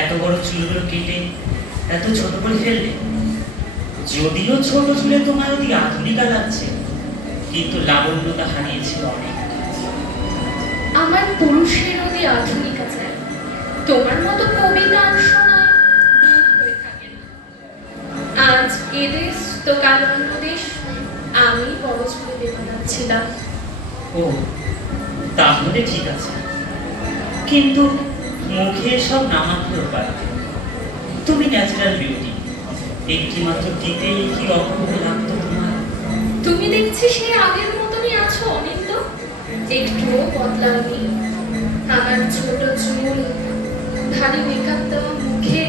এত বড় চুলগুলো কেটে এত ছোট করে ফেললে? যদিও ছোট চুলে তোমার অতি আধুনিকা লাগছে, কিন্তু লাবণ্যতা হারিয়েছিল অনেক। আমার পুরুষের অতি আধুনিকা চাই, তোমার মতো কবিতা আর শোনায় বোধ হয়ে থাকে না। আজ এদেশ তো কাল অন্য দেশ, আমি বড় চুলে বেমানাচ্ছিলাম। ও, তাহলে ঠিক আছে, কিন্তু মুখে সব নামাতেও পারবে। তুমি ন্যাচারাল বিউটি, একটি মাত্র টিপেই কি অপূর্ব লাগতো তোমার। তুমি দেখছি সে আগের মতনই আছো অনিন্দ, একটুও বদলাওনি। আমার ছোট চুল, ভারী মেকআপ দেওয়া মুখে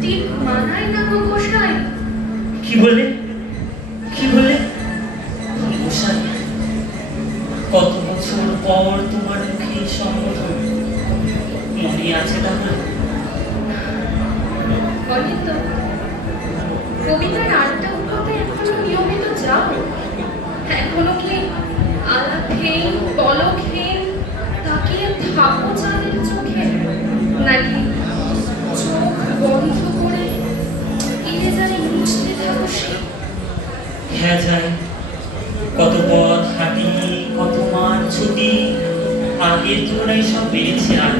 টিপ মানায় না গো গোসাই। কি বললে? কি বললে? গোসাই? কত বছর পর তোমার মুখে এই সম্বোধন মনে আছে তাহলে? অনিন্দ, কবিতার আড্ডা উঠাতে এখনো নিয়মিত যাও? এখনো কি আলাপহীন পলকহীন তাকিয়ে থাকো চাঁদের চোখে, নাকি চোখ বন্ধ করে ইরে জানি মুছতে থাকো সে? হ্যাঁ যাই, কত পথ হাঁটি, কত মাঠ ছুটি, আগের তুলনায় সব বেড়েছে। আর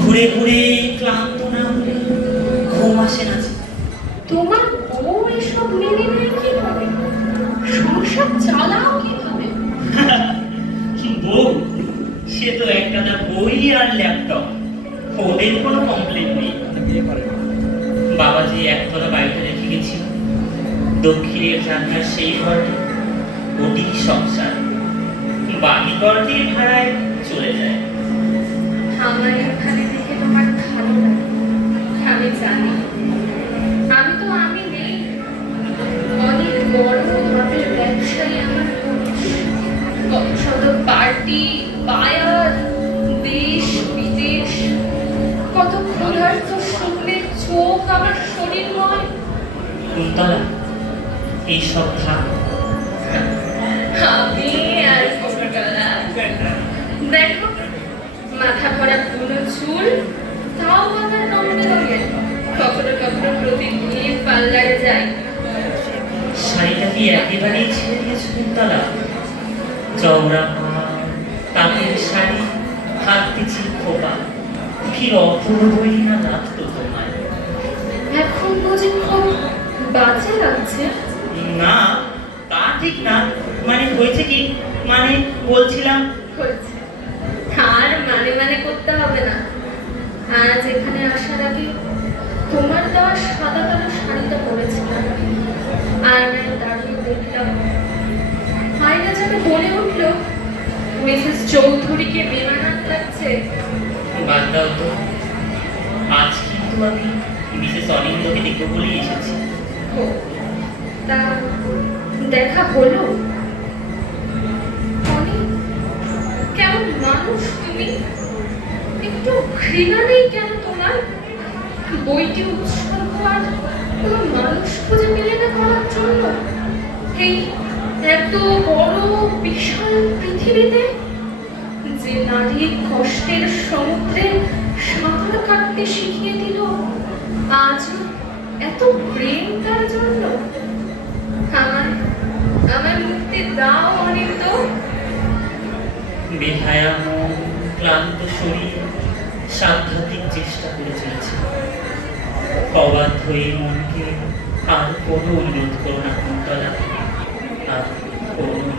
ঘুরে ঘুরে ক্লান্ত না হলে ঘুম আসে না। তোমার বউ এসব মেনে নেয় কিভাবে? সংসার চালাও কিভাবে? বউ? সে তো একটা বই আর ল্যাপটপ, ওদের কোনো কমপ্লেন নেই। বাবা যে একতলা বাড়িতে রেখে গেছিল, দক্ষিণের জানলার সেই ঘরটি, ওটি সংসার। বাকি ঘরটির ভাড়ায় চলে যায়। আমার এখানে দেখে তোমার ভালো লাগে, আমি জানি। আমি তো আমি নেই, অনেক বড় ধরনের ব্যবসায়ী আমার পুরুষ। কত শত পার্টি, বায়ার, দেশ বিদেশ, কত ক্ষুধার্ত শুকনের চোখ আমার শরীরময়। কুন্তলা, এইসব থাক। আমি আর কুন্তলা, দেখো মাথা ভরা পুরো চুল, তাও আবার রঙে রঙের। কখনো কখনো প্রতিদিন পার্লারে যাই। শাড়িটা কি একেবারেই ছেড়ে দিয়েছো কুন্তলা? চওড়া পা, তাঁতের শাড়ি, হাত পিছি খোপা, কি অপূর্বই না লাগতো তোমার। এখন বুঝি খুব বাজে লাগছে? না, তা ঠিক না। মানে হয়েছে কি, মানে বলছিলাম। হয়েছে, আর মানে মানে করতে হবে না। আজ এখানে আসার আগে তোমার দেওয়া সাদা কালো শাড়িটা পরেছিলাম, আয়নায় দাঁড়িয়ে দেখলাম। আয়না যেন বলে উঠলো, মিসেস চৌধুরীকে বেমানান লাগছে। বাদ দাও তো, আজ কিন্তু আমি মিসেস অনিন্দকে দেখবো বলেই এসেছি। ও, তা দেখা হলো? অনেক কেমন মানুষ তুমি? একটু ঘৃণা নেই কেন তোমার? বইটি উৎসর্গ আর কোনো মানুষ খুঁজে পেলে না করার জন্য? এই এত বড় বিশাল পৃথিবীতে যে নারীর কষ্টের সমুদ্রে সাঁতার কাটতে শিখিয়ে দিল, আজ এত প্রেম তার জন্য। আমার আমার মুক্তি দাও অনিন্দ। বেহায়া মন, ক্লান্ত শরীর সাধ্যাত্মিক চেষ্টা করে চলেছে। অবাধ্য এই মনকে আর কোনো অনুরোধ করো না কুন্তলা, আর কোনো